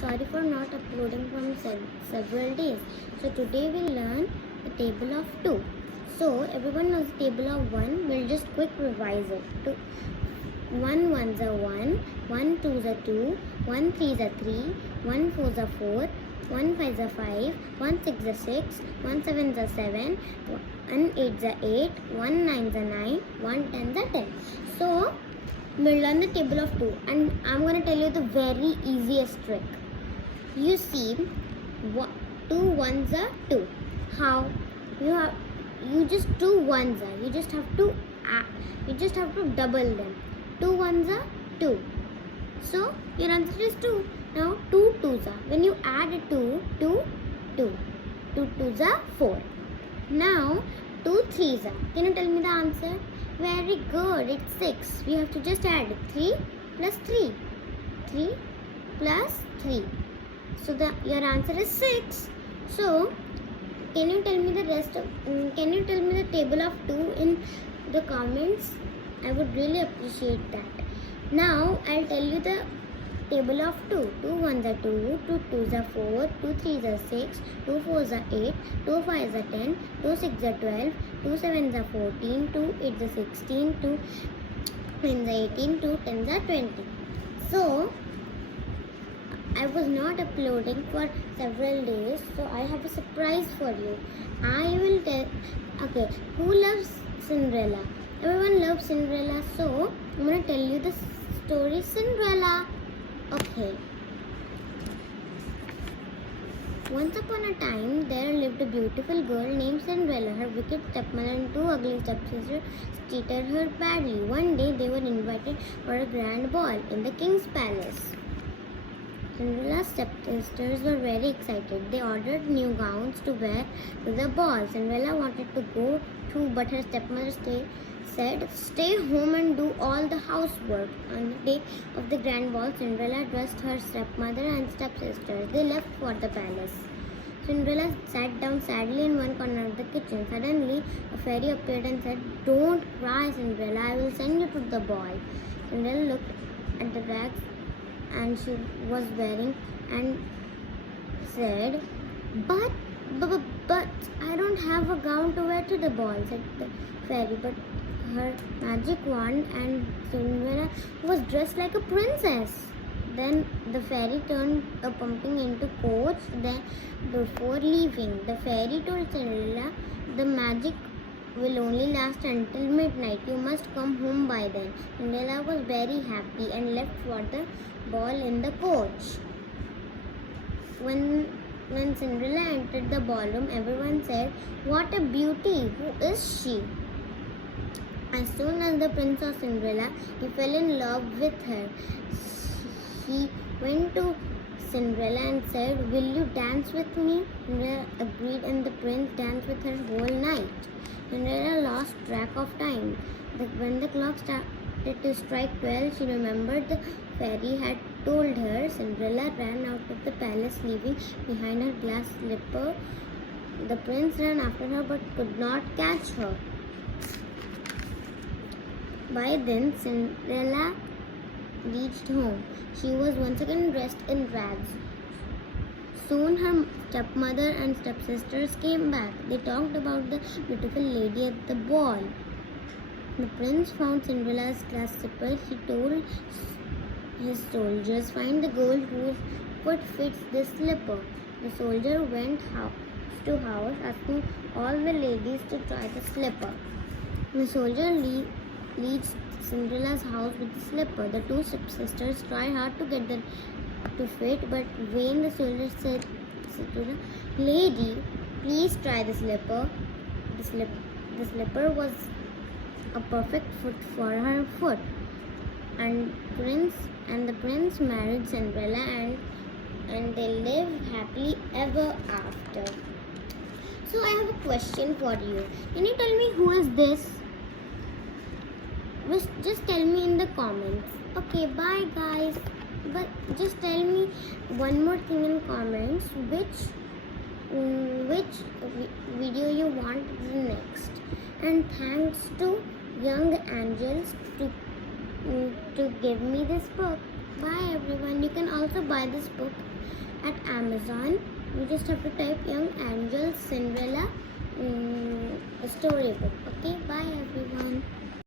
Sorry for not uploading from several days. So today we'll learn the table of 2. So everyone knows the table of 1. We'll just quick revise it. 1 ones are 1, 1 twos are 2, 1 threes are 3, 1 fours are 4, 1 fives are 5, 1 six are 6, 1 sevens are 7, 1 eights are 8, 1 nines are 9, 1 tens are 10. So we'll learn the table of 2 and I'm going to tell you the very easiest trick. You see, 2 ones are 2. How? You just 2 ones are. You just have to double them. 2 ones are 2. So your answer is 2. Now 2 twos are. When you add 2, 2, 2. 2 twos are 4. Now 2 threes are. Can you tell me the answer? Very good. It's 6. We have to just add 3 plus 3. 3 plus 3. So your answer is 6. So can you tell me the table of 2 in the comments? I would really appreciate that. Now I'll tell you the table of 2. 2 ones are 2, 2 twos are 4, 2 threes are 6, 2 fours are 8, 2 fives are 10, 2 sixes are 12, 2 sevens are 14, 2 eights are 16, 2 nines are 18, 2 tens are 20. So I was not uploading for several days, so I have a surprise for you. I will tell. Okay, who loves Cinderella? Everyone loves Cinderella, so I'm gonna tell you the story Cinderella. Okay. Once upon a time, there lived a beautiful girl named Cinderella. Her wicked stepmother and 2 ugly stepsisters treated her badly. One day, they were invited for a grand ball in the king's palace. Cinderella's stepsisters were very excited. They ordered new gowns to wear to the ball. Cinderella wanted to go too, but her stepmother said, "Stay home and do all the housework." On the day of the grand ball, Cinderella dressed her stepmother and stepsisters. They left for the palace. Cinderella sat down sadly in one corner of the kitchen. Suddenly, a fairy appeared and said, "Don't cry, Cinderella. I will send you to the ball." Cinderella looked at the rags and she was wearing and said, But I don't have a gown to wear to the ball," said the fairy. But her magic wand and Cinderella was dressed like a princess. Then the fairy turned a pumpkin into coach. Then before leaving, the fairy told Cinderella, "The magic will only last until midnight. You must come home by then." Cinderella was very happy and left for the ball in the coach. When Cinderella entered the ballroom, everyone said, "What a beauty! Who is she?" As soon as the prince saw Cinderella, he fell in love with her. He went to Cinderella and said, "Will you dance with me?" Cinderella agreed and the prince danced with her whole night. Cinderella lost track of time. When the clock started to strike 12, she remembered the fairy had told her. Cinderella ran out of the palace, leaving behind her glass slipper. The prince ran after her but could not catch her. By then, Cinderella reached home. She was once again dressed in rags. Soon her stepmother and stepsisters came back. They talked about the beautiful lady at the ball. The prince found Cinderella's glass slipper. He told his soldiers, "Find the girl whose foot fits this slipper." The soldier went house to house asking all the ladies to try the slipper. The soldier reached Cinderella's house with the slipper. The 2 stepsisters tried hard to get them to fit, but vain. The soldier said to her, "Lady, please try the slipper." The slipper was a perfect fit for her foot. And the prince married Cinderella and they lived happily ever after. So I have a question for you. Can you tell me who is this? Just tell me in the comments. Okay, bye guys. But just tell me one more thing in comments. Which video you want next? And thanks to Young Angels to give me this book. Bye everyone. You can also buy this book Amazon, you just have to type Young Angel Cinderella storybook. Okay, bye everyone.